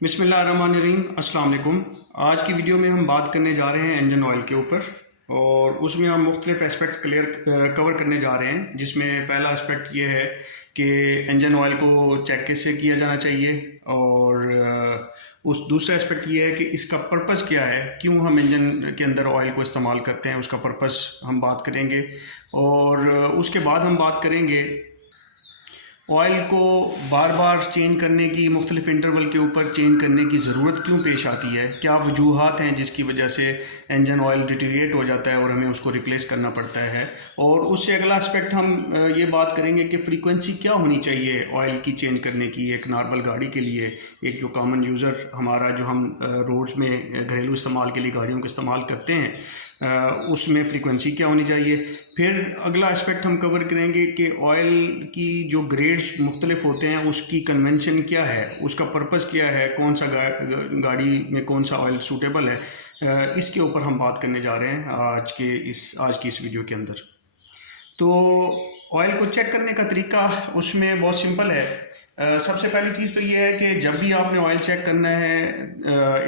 बिस्मिल्लाहिर्रहमानिर्रहीम, अस्सलाम वालेकुम। आज की वीडियो में हम बात करने जा रहे हैं इंजन ऑयल के ऊपर और उसमें हम मुख्तलिफ एस्पेक्ट्स कवर करने जा रहे हैं, जिसमें पहला एस्पेक्ट ये है कि इंजन ऑयल को चेक कैसे किया जाना चाहिए और उस दूसरा एस्पेक्ट ये है कि इसका पर्पस क्या है, क्यों हम इंजन के अंदर ऑयल को इस्तेमाल करते हैं, उसका पर्पस हम बात करेंगे। और उसके बाद हम बात करेंगे ऑयल को बार बार चेंज करने की, मुख्तलिफ इंटरवल के ऊपर चेंज करने की ज़रूरत क्यों पेश आती है, क्या वजूहात हैं जिसकी वजह से इंजन ऑयल डिटीरिएट हो जाता है और हमें उसको रिप्लेस करना पड़ता है। और उससे अगला एस्पेक्ट हम ये बात करेंगे कि फ्रीक्वेंसी क्या होनी चाहिए ऑयल की चेंज करने की एक नॉर्मल गाड़ी के लिए, एक जो कॉमन यूज़र हमारा जो हम रोड्स में घरेलू इस्तेमाल के लिए गाड़ियों का इस्तेमाल करते हैं, उसमें फ्रीक्वेंसी क्या होनी चाहिए। फिर अगला एस्पेक्ट हम कवर करेंगे कि ऑयल की जो ग्रेड्स मुख्तलिफ होते हैं उसकी कन्वेंशन क्या है, उसका पर्पस क्या है, कौन सा गाड़ी में कौन सा ऑयल सूटेबल है। इसके ऊपर हम बात करने जा रहे हैं आज की इस वीडियो के अंदर। तो ऑयल को चेक करने का तरीका उसमें बहुत सिंपल है। सबसे पहली चीज़ तो ये है कि जब भी आपने ऑयल चेक करना है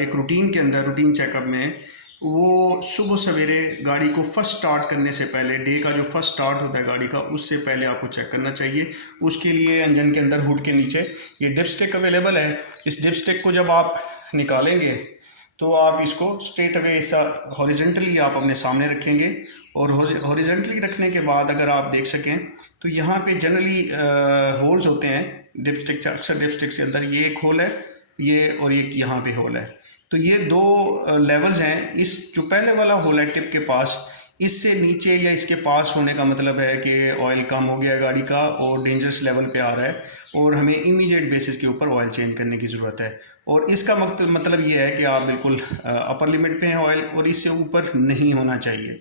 एक रूटीन के अंदर, रूटीन चेकअप में, वो सुबह सवेरे गाड़ी को फर्स्ट स्टार्ट करने से पहले, डे का जो फर्स्ट स्टार्ट होता है गाड़ी का, उससे पहले आपको चेक करना चाहिए। उसके लिए इंजन के अंदर हुड के नीचे ये डिप स्टिक अवेलेबल है। इस डिप स्टिक को जब आप निकालेंगे तो आप इसको स्ट्रेट अवे ऐसा हॉरिजेंटली आप अपने सामने रखेंगे और हॉरिजेंटली रखने के बाद अगर आप देख सकें तो यहाँ पे जनरली होल्स होते हैं डिप स्टिक से। अक्सर डिप स्टिक के अंदर ये एक होल है, ये और एक यहाँ पे होल है। तो ये दो लेवल्स हैं। इस जो पहले वाला होल है टिप के पास, इससे नीचे या इसके पास होने का मतलब है कि ऑयल कम हो गया गाड़ी का और डेंजरस लेवल पे आ रहा है और हमें इमीडिएट बेसिस के ऊपर ऑयल चेंज करने की ज़रूरत है। और इसका मतलब ये है कि आप बिल्कुल अपर लिमिट पे हैं ऑयल, और इससे ऊपर नहीं होना चाहिए।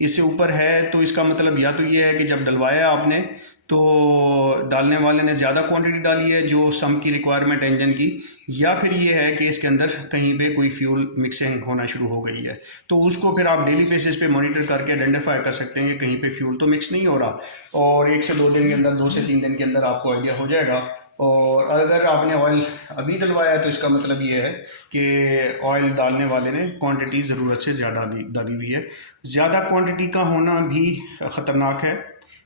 इससे ऊपर है तो इसका मतलब या तो ये है कि जब डलवाया आपने तो डालने वाले ने ज़्यादा क्वांटिटी डाली है जो सम की रिक्वायरमेंट है इंजन की, या फिर ये है कि इसके अंदर कहीं पे कोई फ्यूल मिक्सिंग होना शुरू हो गई है। तो उसको फिर आप डेली बेसिस पे मॉनिटर करके आइडेंटिफाई कर सकते हैं कि कहीं पे फ्यूल तो मिक्स नहीं हो रहा, और 1 से 2 दिन के अंदर, 2 से 3 दिन के अंदर आपको आइडिया हो जाएगा। और अगर आपने ऑयल अभी डलवाया है तो इसका मतलब ये है कि ऑयल डालने वाले ने क्वांटिटी ज़रूरत से ज़्यादा डाली हुई है। ज़्यादा क्वांटिटी का होना भी ख़तरनाक है,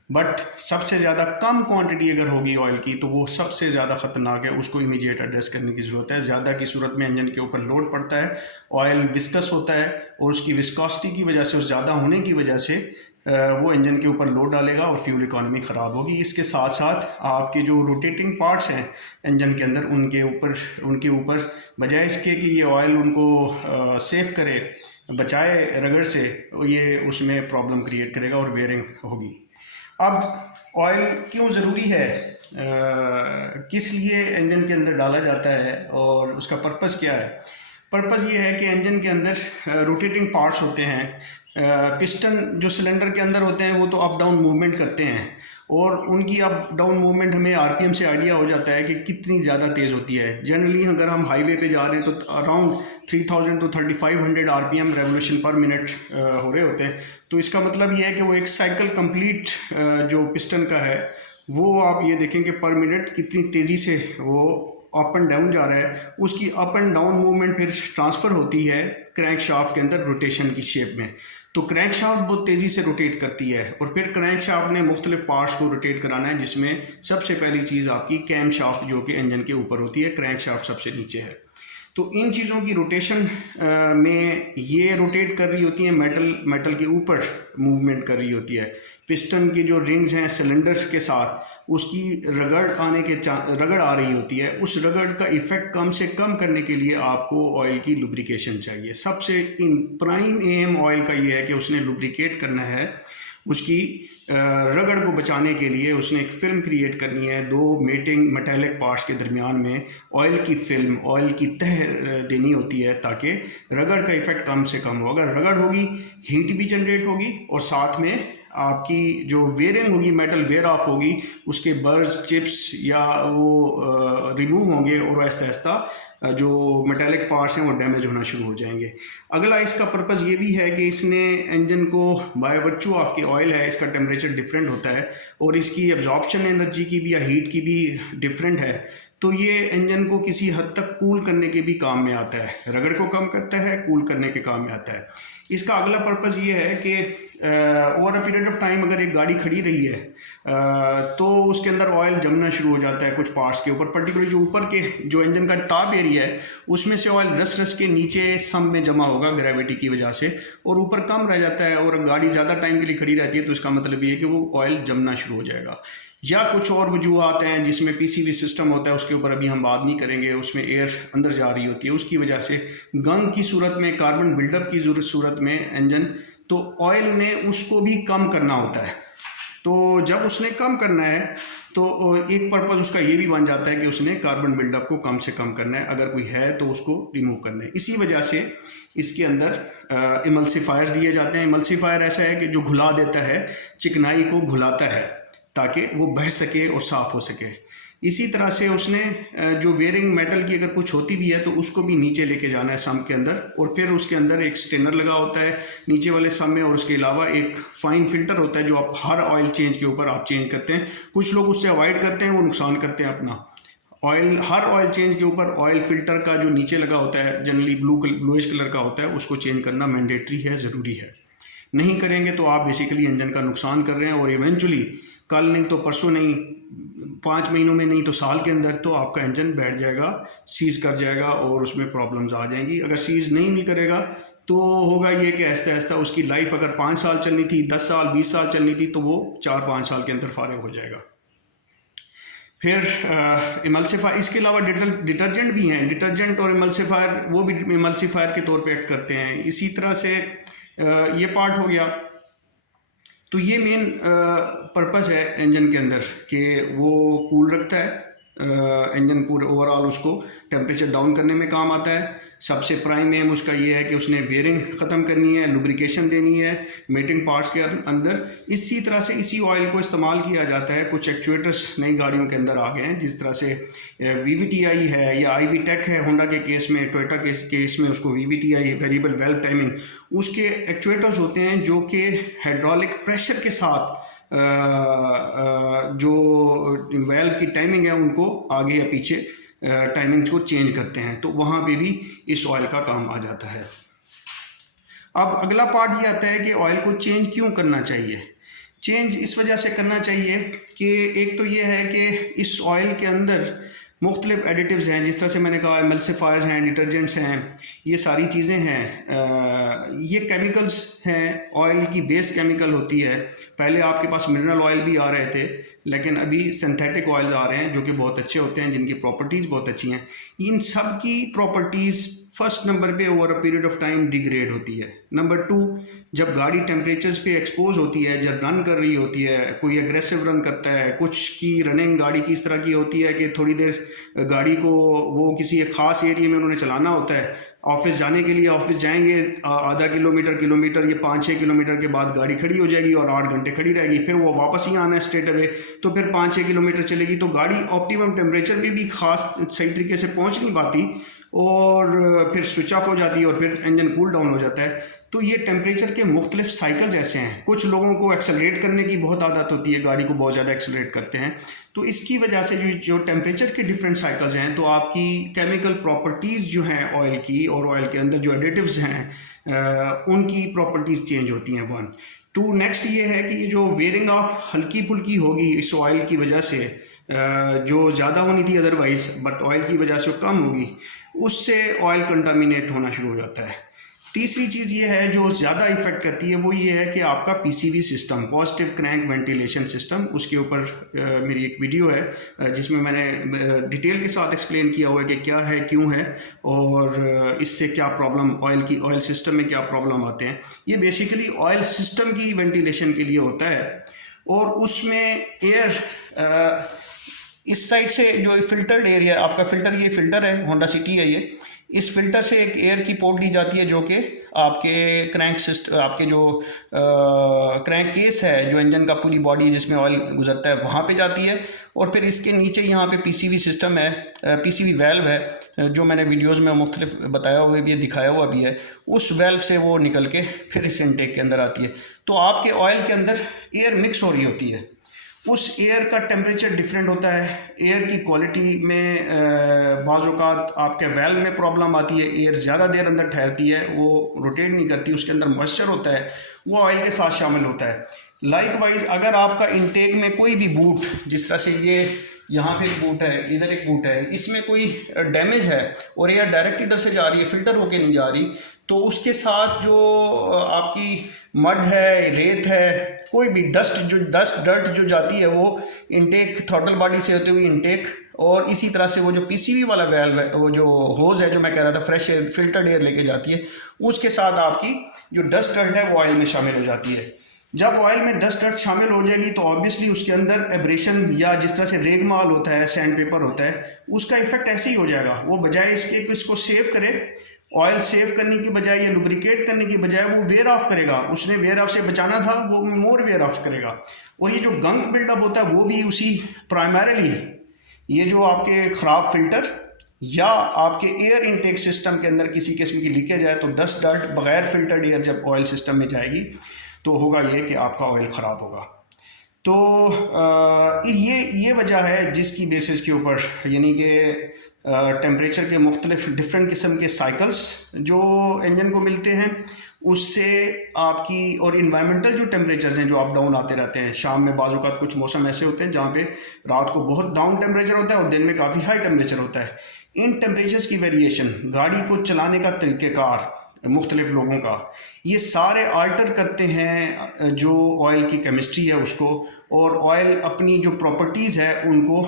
बट सबसे ज़्यादा कम क्वांटिटी अगर होगी ऑयल की तो वो सबसे ज़्यादा ख़तरनाक है, उसको इमीडिएट एड्रेस करने की ज़रूरत है। ज़्यादा की सूरत में इंजन के ऊपर लोड पड़ता है, ऑयल विस्कस होता है और उसकी विस्कोसिटी की वजह से, उस ज़्यादा होने की वजह से वो इंजन के ऊपर लोड डालेगा और फ्यूल इकॉनमी ख़राब होगी। इसके साथ साथ आपके जो रोटेटिंग पार्ट्स हैं इंजन के अंदर, उनके ऊपर बजाय इसके कि ये ऑयल उनको सेफ करे, बचाए रगड़ से, ये उसमें प्रॉब्लम क्रिएट करेगा और वेयरिंग होगी। अब ऑयल क्यों ज़रूरी है, किस लिए इंजन के अंदर डाला जाता है और उसका पर्पस क्या है। पर्पस ये है कि इंजन के अंदर रोटेटिंग पार्ट्स होते हैं। पिस्टन जो सिलेंडर के अंदर होते हैं वो तो अप डाउन मूवमेंट करते हैं, और उनकी अप डाउन मूवमेंट हमें आरपीएम से आइडिया हो जाता है कि कितनी ज़्यादा तेज़ होती है। जनरली अगर हम हाईवे पे जा रहे हैं तो around 3000 to 3500 RPM revolution per minute हो रहे होते हैं। तो इसका मतलब ये है कि वो एक साइकिल कंप्लीट जो पिस्टन का है वो आप ये देखें कि पर मिनट कितनी तेज़ी से वो अप एंड डाउन जा रहा है। उसकी अप एंड डाउन मूवमेंट फिर ट्रांसफ़र होती है क्रैंक शाफ्ट के अंदर रोटेशन की शेप में। तो क्रैंक शाफ्ट बहुत तेज़ी से रोटेट करती है और फिर क्रैंक शाफ्ट ने मुख्तलिफ पार्ट्स को रोटेट कराना है, जिसमें सबसे पहली चीज़ आपकी कैम शाफ्ट जो कि इंजन के ऊपर होती है, क्रैंक शाफ्ट सबसे नीचे है। तो इन चीज़ों की रोटेशन में ये रोटेट कर रही होती है, मेटल के ऊपर मूवमेंट कर रही होती है। पिस्टन की जो रिंग्स हैं सिलेंडर के साथ, उसकी रगड़ आ रही होती है। उस रगड़ का इफ़ेक्ट कम से कम करने के लिए आपको ऑयल की लुब्रिकेशन चाहिए। सबसे प्राइम एम ऑयल का ये है कि उसने लुब्रिकेट करना है, उसकी रगड़ को बचाने के लिए उसने एक फ़िल्म क्रिएट करनी है। दो मेटिंग मेटेलिक पार्ट्स के दरमियान में ऑयल की फिल्म, ऑयल की तह देनी होती है ताकि रगड़ का इफ़ेक्ट कम से कम हो। अगर रगड़ होगी, हीट भी जनरेट होगी और साथ में आपकी जो वेयरिंग होगी, मेटल वेयर ऑफ होगी, उसके बर्स, चिप्स या वो रिमूव होंगे और ऐसा ऐसा जो मेटालिक पार्ट्स हैं वो डैमेज होना शुरू हो जाएंगे। अगला इसका पर्पज़ ये भी है कि इसने इंजन को, बाय वर्चू ऑफ के ऑयल है, इसका टेम्परेचर डिफरेंट होता है और इसकी एब्जॉर्प्शन एनर्जी की भी या हीट की भी डिफरेंट है। तो ये इंजन को किसी हद तक कूल करने के भी काम में आता है, रगड़ को कम करता है, कूल करने के काम में आता है। इसका अगला पर्पज़ ये है कि over a period of time अगर एक गाड़ी खड़ी रही है तो उसके अंदर ऑयल जमना शुरू हो जाता है कुछ पार्ट्स के ऊपर, पर्टिकुलरली जो ऊपर के जो इंजन का टॉप एरिया है उसमें से ऑयल रस रस के नीचे सम में जमा होगा ग्रेविटी की वजह से, और ऊपर कम रह जाता है। और गाड़ी ज़्यादा टाइम के लिए खड़ी रहती है तो इसका मतलब ये है कि वो ऑयल जमना शुरू हो जाएगा। या कुछ और वजूहत हैं जिसमें पीसीवी सिस्टम होता है, उसके ऊपर अभी हम बात नहीं करेंगे, उसमें एयर अंदर जा रही होती है, उसकी वजह से गंग की सूरत में, कार्बन बिल्डअप की सूरत में इंजन, तो ऑयल ने उसको भी कम करना होता है। तो जब उसने कम करना है तो एक पर्पज़ उसका ये भी बन जाता है कि उसने कार्बन बिल्डअप को कम से कम करना है, अगर कोई है तो उसको रिमूव करना है। इसी वजह से इसके अंदर इमल्सिफायर दिए जाते हैं। इमल्सिफायर ऐसा है कि जो घुला देता है, चिकनाई को घुलाता है ताकि वो बह सके और साफ़ हो सके। इसी तरह से उसने जो वेयरिंग मेटल की अगर कुछ होती भी है तो उसको भी नीचे लेके जाना है सम के अंदर, और फिर उसके अंदर एक स्टेनर लगा होता है नीचे वाले सम में, और उसके अलावा एक फ़ाइन फ़िल्टर होता है जो आप हर ऑयल चेंज के ऊपर आप चेंज करते हैं। कुछ लोग उससे अवॉइड करते हैं, वो नुकसान करते हैं अपना। ऑयल, हर ऑयल चेंज के ऊपर ऑयल फ़िल्टर का जो नीचे लगा होता है, जनरली ब्लूइश कलर का होता है, उसको चेंज करना मैंडेटरी है, ज़रूरी है। नहीं करेंगे तो आप बेसिकली इंजन का नुकसान कर रहे हैं, और इवेंचुअली कल नहीं तो परसों नहीं, 5 महीनों में नहीं तो साल के अंदर तो आपका इंजन बैठ जाएगा, सीज़ कर जाएगा और उसमें प्रॉब्लम्स आ जाएंगी। अगर सीज़ नहीं भी करेगा तो होगा ये कि आहिस्ता आहिस्ता उसकी लाइफ अगर 5 साल चलनी थी, 10 साल, 20 साल चलनी थी, तो वो 4-5 साल के अंदर फारिग हो जाएगा। फिर इमल्सिफायर, इसके अलावा डिटर्जेंट भी हैं, डिटर्जेंट और इमल्सिफायर, वो भी इमल्सिफायर के तौर पे एक्ट करते हैं। इसी तरह से ये पार्ट हो गया। तो ये मेन पर्पस है इंजन के अंदर कि वो कूल रखता है इंजन, पूरे ओवरऑल उसको टेम्परेचर डाउन करने में काम आता है। सबसे प्राइम एम उसका ये है कि उसने वेयरिंग ख़त्म करनी है, लुब्रिकेशन देनी है मेटिंग पार्ट्स के अंदर। इसी तरह से इसी ऑयल को इस्तेमाल किया जाता है, कुछ एक्चुएटर्स नई गाड़ियों के अंदर आ गए हैं, जिस तरह से VVTi है या IVTEC है होंडा के केस में, टोयोटा के केस में उसको VVTi वेरिएबल वेल्व टाइमिंग, उसके एक्चुएटर्स होते हैं जो कि हाइड्रोलिक प्रेशर के साथ जो वेल्व की टाइमिंग है उनको आगे या पीछे टाइमिंग को चेंज करते हैं, तो वहाँ पे भी इस ऑयल का काम आ जाता है। अब अगला पार्ट ये आता है कि ऑयल को चेंज क्यों करना चाहिए। चेंज इस वजह से करना चाहिए कि एक तो ये है कि इस ऑयल के अंदर मुख्तलिफ एडिटिव्स हैं, जिस तरह से मैंने कहा एमल्सिफायर्स हैं, डिटर्जेंट्स हैं, ये सारी चीज़ें हैं। ये केमिकल्स हैं, ऑयल की बेस केमिकल होती है। पहले आपके पास मिनरल ऑयल भी आ रहे थे, लेकिन अभी सिंथेटिक ऑयल्स आ रहे हैं जो कि बहुत अच्छे होते हैं, जिनकी प्रॉपर्टीज़ बहुत अच्छी हैं। इन सब की प्रॉपर्टीज़ फर्स्ट नंबर पे over a period of time degrade होती है। नंबर 2, जब गाड़ी टेम्परेचर्स पे एक्सपोज होती है, जब रन कर रही होती है, कोई एग्रेसिव रन करता है, कुछ की रनिंग गाड़ी की इस तरह की होती है कि थोड़ी देर गाड़ी को वो किसी एक ख़ास एरिया में उन्होंने चलाना होता है। ऑफिस जाने के लिए ऑफिस जाएंगे, आधा किलोमीटर ये 5-6 किलोमीटर के बाद गाड़ी खड़ी हो जाएगी और 8 घंटे खड़ी रहेगी, फिर वो वापस ही आना है स्ट्रेट अवे, तो फिर 5-6 किलोमीटर चलेगी, तो गाड़ी ऑप्टिमम टेम्परेचर पे भी ख़ास सही तरीके से पहुंच नहीं पाती और फिर स्विच ऑफ हो जाती है और फिर इंजन कूल डाउन हो जाता है। तो ये टेम्परेचर के मुख्तलिफ साइकिल्स ऐसे हैं। कुछ लोगों को एक्सेलरेट करने की बहुत आदत होती है, गाड़ी को बहुत ज़्यादा एक्सेलरेट करते हैं, तो इसकी वजह से जो टेम्परेचर के डिफरेंट साइकिल्स हैं, तो आपकी केमिकल प्रॉपर्टीज़ जो हैं ऑयल की, और ऑयल के अंदर जो एडिटिव्स हैं उनकी प्रॉपर्टीज़ चेंज होती हैं। 1, 2 नेक्स्ट ये है कि जो वेयरिंग ऑफ हल्की फुल्की होगी इस ऑयल की वजह से, जो ज़्यादा होनी थी अदरवाइज़, बट ऑयल की वजह से कम होगी, उससे ऑयल कंटामिनेट होना शुरू हो जाता है। तीसरी चीज़ ये है जो ज़्यादा इफ़ेक्ट करती है, वो ये है कि आपका PCV system, positive crank ventilation system, उसके ऊपर मेरी एक वीडियो है जिसमें मैंने डिटेल के साथ एक्सप्लेन किया हुआ है कि क्या है, क्यों है, और इससे क्या प्रॉब्लम ऑयल सिस्टम में क्या प्रॉब्लम आते हैं। ये बेसिकली ऑयल सिस्टम की वेंटिलेशन के लिए होता है, और उसमें एयर इस साइड से जो फिल्टर्ड एरिया, आपका फिल्टर, ये फिल्टर है, होंडा सिटी है ये, इस फिल्टर से एक एयर की पोर्ट ली जाती है जो कि आपके क्रैंक सिस्टम, आपके जो क्रैंक केस है, जो इंजन का पूरी बॉडी जिसमें ऑयल गुजरता है, वहाँ पे जाती है, और फिर इसके नीचे यहाँ पे PCV सिस्टम है, PCV वेल्व है, जो मैंने वीडियोस में मुख्तलिफ बताया हुआ भी है, दिखाया हुआ भी है। उस वेल्व से वो निकल के फिर इस इनटेक के अंदर आती है। तो आपके ऑयल के अंदर एयर मिक्स हो रही होती है, उस एयर का टेम्परेचर डिफरेंट होता है। एयर की क्वालिटी में बाज़ औक़ात आपके वेल्व में प्रॉब्लम आती है, एयर ज़्यादा देर अंदर ठहरती है, वो रोटेट नहीं करती, उसके अंदर मॉइस्चर होता है, वो ऑयल के साथ शामिल होता है। लाइकवाइज अगर आपका इनटेक में कोई भी बूट, जिस तरह से ये यहाँ पे एक बूट है, इधर एक बूट है, इसमें कोई डैमेज है और एयर डायरेक्ट इधर से जा रही है, फिल्टर होके नहीं जा रही, तो उसके साथ जो आपकी मड है, रेत है, कोई भी डस्ट डर्ट जो जाती है वो इनटेक थ्रॉटल बॉडी से होते हुए इनटेक, और इसी तरह से वो जो पीसीबी वाला वेल्व है, वो जो होज है जो मैं कह रहा था फ्रेश एयर फिल्टर्ड एयर लेके जाती है, उसके साथ आपकी जो डस्ट डर्ट है वो ऑयल में शामिल हो जाती है। जब ऑयल में डस्ट डर्ट शामिल हो जाएगी तो ऑब्वियसली उसके अंदर एब्रेशन या जिस तरह से रेगमाल होता है, सैंड पेपर होता है, उसका इफेक्ट ऐसे ही हो जाएगा। वो बजाय इसके कि इसको सेव करे, ऑयल सेव करने की बजाय या लुब्रिकेट करने की बजाय वो वेयर ऑफ करेगा। उसने वेयर ऑफ से बचाना था, वो मोर वेयर ऑफ करेगा। और ये जो गंक बिल्डअप होता है वो भी उसी प्राइमरीली ये जो आपके ख़राब फिल्टर या आपके एयर इनटेक सिस्टम के अंदर किसी किस्म की लीकेज है, तो डस्ट डर्ट बगैर फिल्टर्ड एयर जब ऑयल सिस्टम में जाएगी तो होगा ये कि आपका ऑयल ख़राब होगा। तो ये वजह है जिसकी बेसिस के ऊपर यानी कि टेम्परेचर के मुख्तलिफ डिफरेंट किस्म के साइकिल्स जो इंजन को मिलते हैं, उससे आपकी और इन्वायरमेंटल जो टेम्परेचर्स हैं जो अप डाउन आते रहते हैं। शाम में बाज़ औक़ात कुछ मौसम ऐसे होते हैं जहाँ पे रात को बहुत डाउन टेम्परेचर होता है और दिन में काफ़ी हाई टेम्परेचर होता है। इन टेम्परेचर्स की वेरिएशन, गाड़ी को चलाने का तरीक़ेकार मुख्तलिफ लोगों का, ये सारे आल्टर करते हैं जो ऑयल की केमिस्ट्री है उसको, और ऑयल अपनी जो प्रॉपर्टीज़ है उनको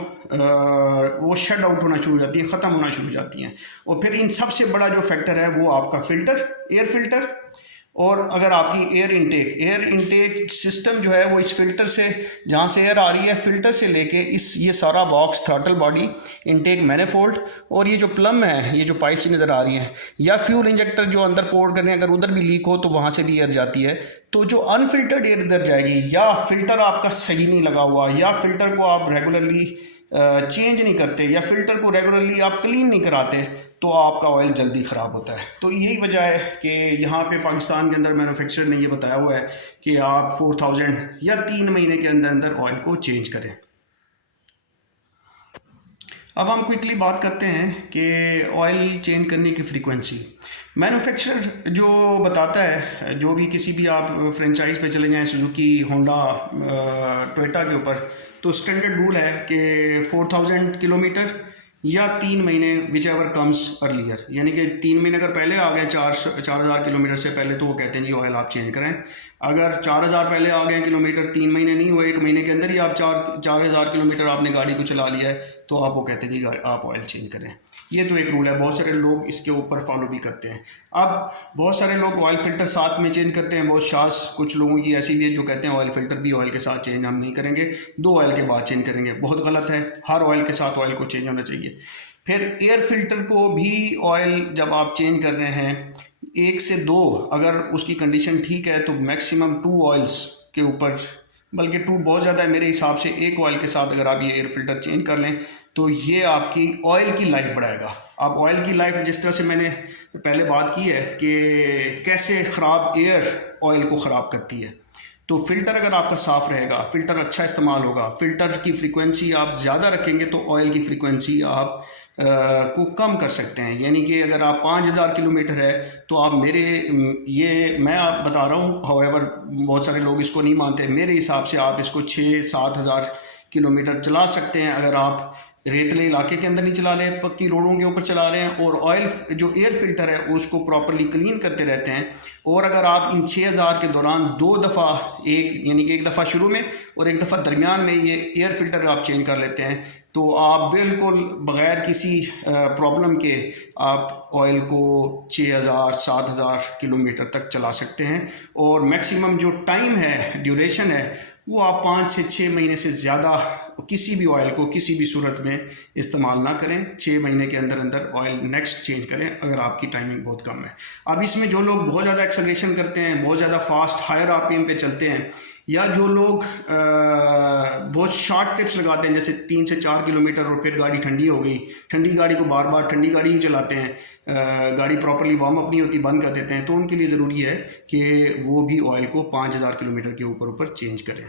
वो शट आउट होना शुरू हो जाती है, ख़त्म होना शुरू हो जाती हैं। और फिर इन सबसे बड़ा जो फैक्टर है वो आपका फ़िल्टर, एयर फ़िल्टर, और अगर आपकी एयर इनटेक सिस्टम जो है वो इस फिल्टर से, जहाँ से एयर आ रही है, फिल्टर से लेके ये सारा box, throttle body, intake manifold, और ये जो प्लम है, ये जो पाइप से नज़र आ रही हैं, या फ्यूल इंजेक्टर जो अंदर पोर्ट करने, अगर उधर भी लीक हो तो वहाँ से भी एयर जाती है। तो जो अनफिल्टर्ड एयर इधर जाएगी, या फिल्टर आपका सही नहीं लगा हुआ, या फिल्टर को आप रेगुलरली चेंज नहीं करते, या फिल्टर को रेगुलरली आप क्लीन नहीं कराते, तो आपका ऑयल जल्दी ख़राब होता है। तो यही वजह है कि यहाँ पे पाकिस्तान के अंदर मैन्युफैक्चरर ने ये बताया हुआ है कि आप 4000 या 3 महीने के अंदर अंदर ऑयल को चेंज करें। अब हम क्विकली बात करते हैं कि ऑयल चेंज करने की फ्रीक्वेंसी। मैन्युफैक्चरर जो बताता है, जो भी किसी भी आप फ्रेंचाइज पे चले जाएँ, सुजुकी, होंडा, टोयोटा के ऊपर, तो स्टैंडर्ड रूल है कि 4000 किलोमीटर या 3 महीने विच एवर कम्स अर्लियर, यानी कि 3 महीने अगर पहले आ गए 4000 किलोमीटर से पहले, तो वो कहते हैं जी ऑयल आप चेंज करें। अगर 4000 पहले आ गए किलोमीटर, 3 महीने नहीं हुए, 1 महीने के अंदर ही आप 4000 किलोमीटर आपने गाड़ी को चला लिया है, तो आप वो कहते हैं जी आप ऑयल चेंज करें। ये तो एक रूल है, बहुत सारे लोग इसके ऊपर फॉलो भी करते हैं। अब बहुत सारे लोग ऑयल फ़िल्टर साथ में चेंज करते हैं, बहुत शास कुछ लोगों की ऐसी भी है जो कहते हैं ऑयल फ़िल्टर भी ऑयल के साथ चेंज हम नहीं करेंगे, 2 ऑयल के बाद चेंज करेंगे। बहुत गलत है, हर ऑयल के साथ ऑयल को चेंज होना चाहिए। फिर एयर फ़िल्टर को भी ऑयल जब आप चेंज कर रहे हैं, 1 से 2 अगर उसकी कंडीशन ठीक है तो मैक्सिमम 2 ऑयल्स के ऊपर, बल्कि 2 बहुत ज़्यादा है मेरे हिसाब से, 1 ऑयल के साथ अगर आप ये एयर फ़िल्टर चेंज कर लें तो ये आपकी ऑयल की लाइफ बढ़ाएगा। अब ऑयल की लाइफ, जिस तरह से मैंने पहले बात की है कि कैसे ख़राब एयर ऑयल को ख़राब करती है, तो फ़िल्टर अगर आपका साफ़ रहेगा, फ़िल्टर अच्छा इस्तेमाल होगा, फ़िल्टर की फ्रीक्वेंसी आप ज़्यादा रखेंगे तो ऑयल की फ्रीक्वेंसी आप को कम कर सकते हैं। यानी कि अगर आप 5000 किलोमीटर है तो आप मैं आप बता रहा हूँ, हाउएवर बहुत सारे लोग इसको नहीं मानते, मेरे हिसाब से आप इसको 6-7 हज़ार किलोमीटर चला सकते हैं अगर आप रेतले इलाके के अंदर नहीं चला रहे, पक्की रोडों के ऊपर चला रहे हैं, और ऑयल जो एयर फ़िल्टर है उसको प्रॉपर्ली क्लीन करते रहते हैं। और अगर आप इन 6000 के दौरान 2 दफ़ा, यानी कि एक दफ़ा शुरू में और एक दफ़ा दरमियान में ये एयर फ़िल्टर आप चेंज कर लेते हैं, तो आप बिल्कुल बग़ैर किसी प्रॉब्लम के आप ऑयल को 6000-7000 किलोमीटर तक चला सकते हैं। और मैक्सिमम जो टाइम है, ड्यूरेशन है, वो आप 5 से 6 महीने से ज़्यादा किसी भी ऑयल को किसी भी सूरत में इस्तेमाल ना करें। 6 महीने के अंदर अंदर ऑयल नेक्स्ट चेंज करें अगर आपकी टाइमिंग बहुत कम है। अब इसमें जो लोग बहुत ज़्यादा एक्सेलरेशन करते हैं, बहुत ज़्यादा फास्ट हायर आरपीएम पे चलते हैं, या जो लोग बहुत शॉर्ट ट्रिप्स लगाते हैं, जैसे 3 से 4 किलोमीटर और फिर गाड़ी ठंडी हो गई, ठंडी गाड़ी को बार बार ठंडी गाड़ी ही चलाते हैं, गाड़ी प्रॉपर्ली वार्म अप नहीं होती, बंद कर देते हैं, तो उनके लिए ज़रूरी है कि वो भी ऑयल को 5000 किलोमीटर के ऊपर चेंज करें।